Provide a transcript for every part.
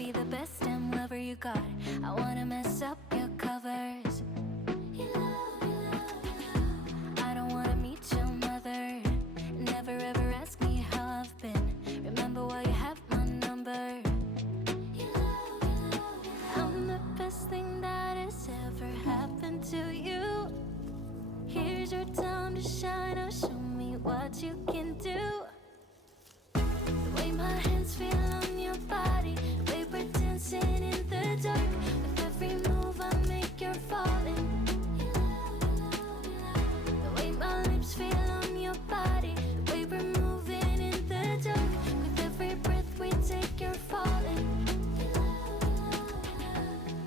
be the best damn lover you got. I wanna mess up your covers. I don't wanna meet your mother. Never ever ask me how I've been. Remember why you have my number. I'm the best thing that has ever happened to you. Here's your time to shine. Now show me what you can do. The way my hands feel on your body, the way we're dancing in the dark. With every move I make, you're falling. The way my lips feel on your body, the way we're moving in the dark. With every breath we take, you're falling.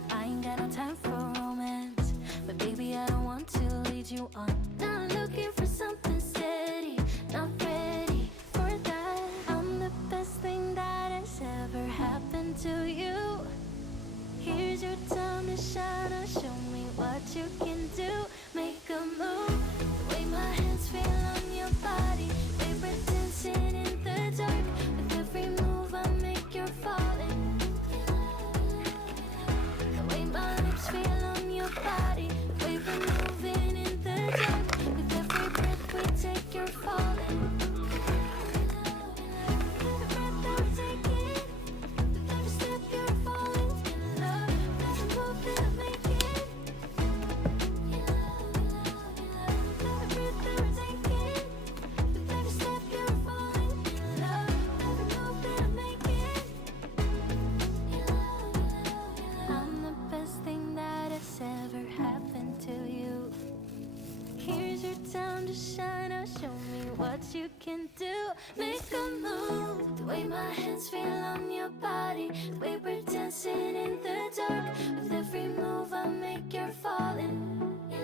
I ain't got no time for romance, but baby I don't want to lead you on. Not looking for something steady, not ready for that. I'm the best thing that has ever happened to you. Here's your time to shine. Now show me what you can do. Make a move. The way my hands feel on your body, the way we're dancing in the dark. With every move I make, you're falling. The way my lips feel on your body, the way we're moving in the dark. With every breath we take, you're falling. Every breath that we take in, with every step you're falling in love. Every move that I make it, every breath that we take in, with every step you're falling in love. Every move that I make it, I'm the best thing that has ever happened to you. Here's your time to shine. Now show me what you can do. Make a move. The way my hands feel on your body, the way we're dancing in the dark. With every move I make, you're falling. The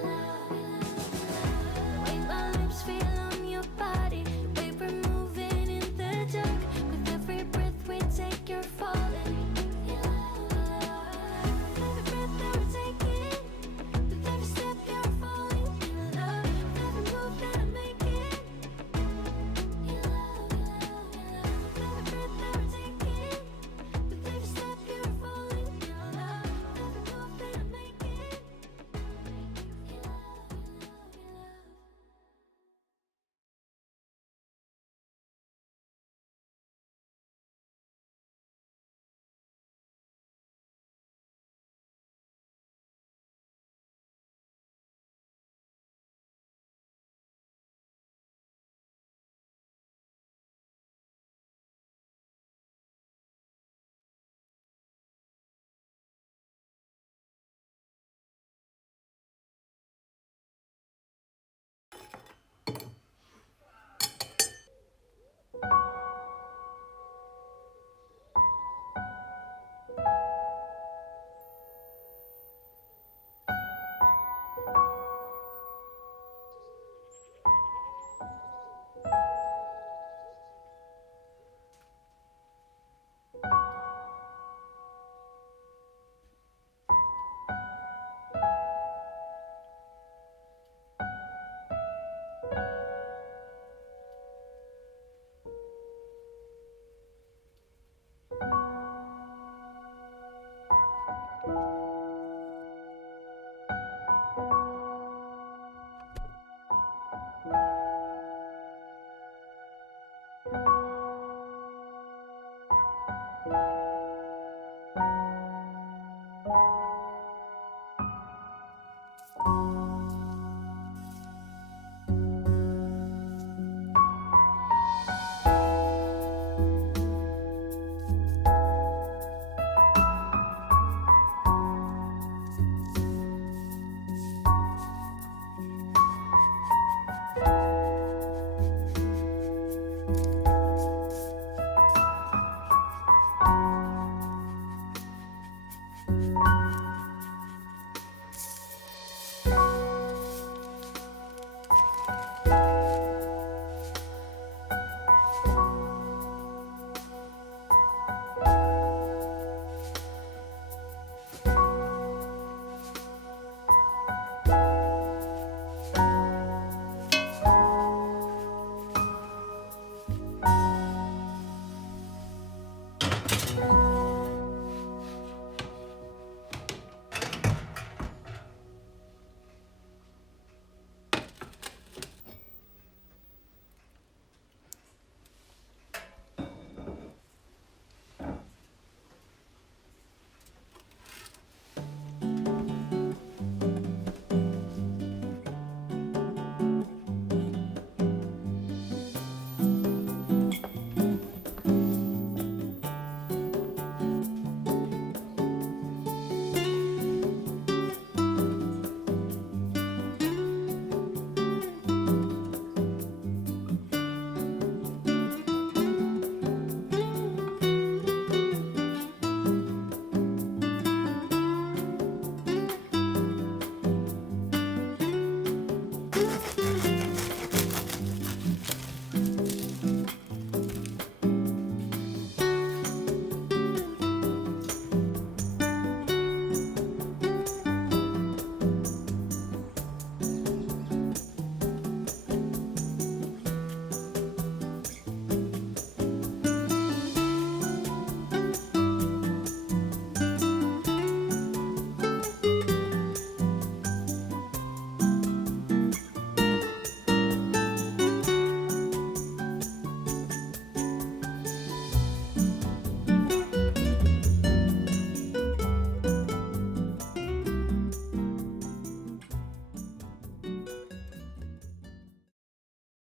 way my lips feel on your body, the way we're moving in the dark. With every breath we take, you're falling. Every breath that we take in, with every step you're falling in love. Every move that I make it, every breath that we take in, with every step you're falling in love. Every move that I make it.